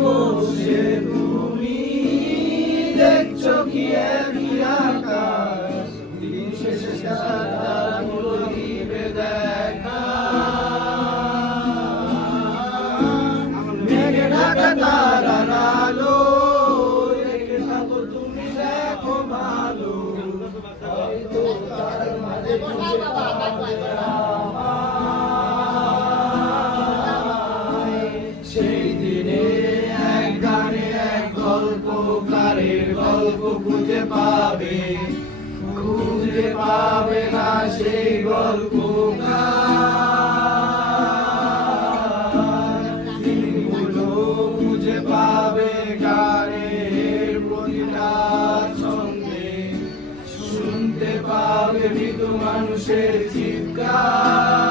বসে তুমি দেখছো কি একই আকাশ, দিন শেষে তারাগুলো দিবে দেখা। মেঘে ঢাকা তারার আলো দেখে থাকো তুমি, দেখো ভালো, হয়তো তার মাঝে খুঁজে পাবে আমায়। সেই দিনে এক গানে এক গল্পকারের গল্প খুঁজে পাবে, খুঁজে পাবে না সেই গল্পকার। দিনগুলো খুঁজে পাবে গানের প্রতিটা ছন্দে, শুনতে পাবে মৃদু মানুষের চিৎকার।